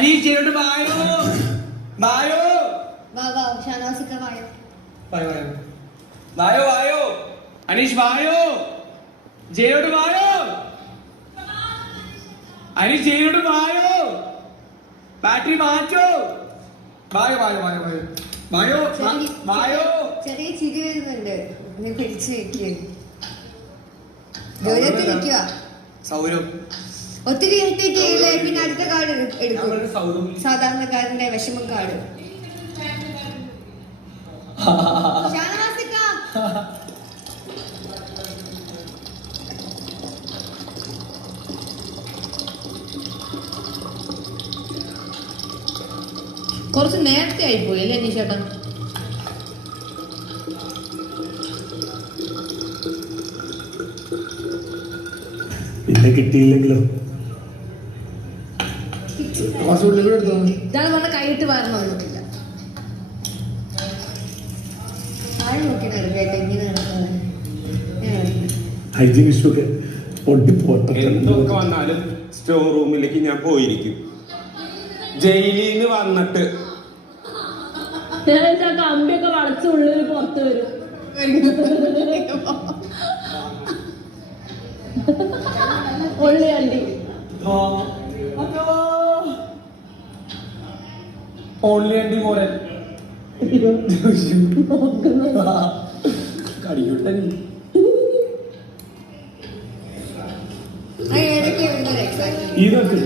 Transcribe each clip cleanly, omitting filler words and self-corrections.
അനീഷ് ചേട്ടോട്ട് വായോ വായോ വായോ വായോ അനീഷ് വായോ ജയിലോട്ട് വായോ അനീഷ് ജയിലോട്ട് വായോ ബാറ്ററി മാറ്റോ വായോ വായോ വായോ വായോ വായോ വായോ ചെറിയ ചിരി വരുന്നുണ്ട് പിടിച്ചു വെക്കുക സൗരവ് ഒത്തിരി ചെയ്യില്ലേ പിന്നെ അടുത്ത കാർഡ് എടുക്കും സാധാരണക്കാരന്റെ വിഷമം കാർഡ് കുറച്ച് നേരത്തെ ആയിപ്പോയി അല്ലേ അനീഷേട്ടാ? പിന്നെ കിട്ടിയില്ലെങ്കിലോ? ഇതാണ് പറഞ്ഞ കൈയിട്ട് വരണമൊന്നുമില്ല. എന്തൊക്കെ വന്നാലും സ്റ്റോർ റൂമിലേക്ക് ഞാൻ പോയിരിക്കും. ജയിലിൽ നിന്ന് വന്നിട്ട് കമ്പിയൊക്കെ വളച്ച് ഉള്ളിൽ പുറത്ത് വരും. ഉള്ളി അണ്ടി ഓൺലി അണ്ടി പോലെ കടിയോട്ടെ ഇതൊക്കെ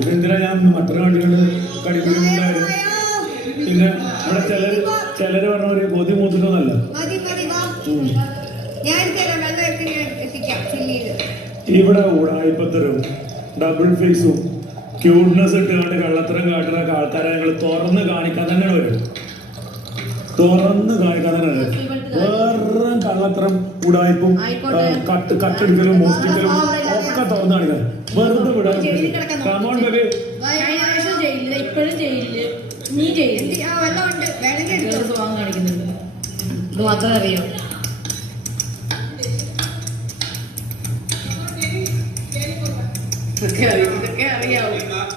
ഇതെന്തിനാ ഞാൻ മറ്റൊരു വണ്ടികള് കടിക്കുന്നുണ്ടായിരുന്നു. പിന്നെ ഇവിടെ ചിലര് പറഞ്ഞ ഒരു കൊതി മൂത്തിട്ടൊന്നല്ല. ഇവിടെ ഉടായിപ്പത്തരും ഡബിൾ ഫേസും ക്യൂട്ട്നെസ് ഇട്ടുകൊണ്ട് കള്ളത്തരം കാട്ടുന്ന ആൾക്കാരെ ഞങ്ങൾ തുറന്ന് കാണിക്കാൻ തന്നെയാണ് വരും. തുറന്ന് കാണിക്കാൻ തന്നെ വേറെ കള്ളത്തരം ഉടായ്പും കട്ടെടുക്കലും മോഷ്ടിക്കലും ഒക്കെ തുറന്ന് കാണിക്കാൻ വെറുതെ വിടാൻ. ഇപ്പോഴും ജയിലില് നീ ജയിലിൽ കാണിക്കുന്നുണ്ട്. ഇത് മാത്രമേ അറിയാം.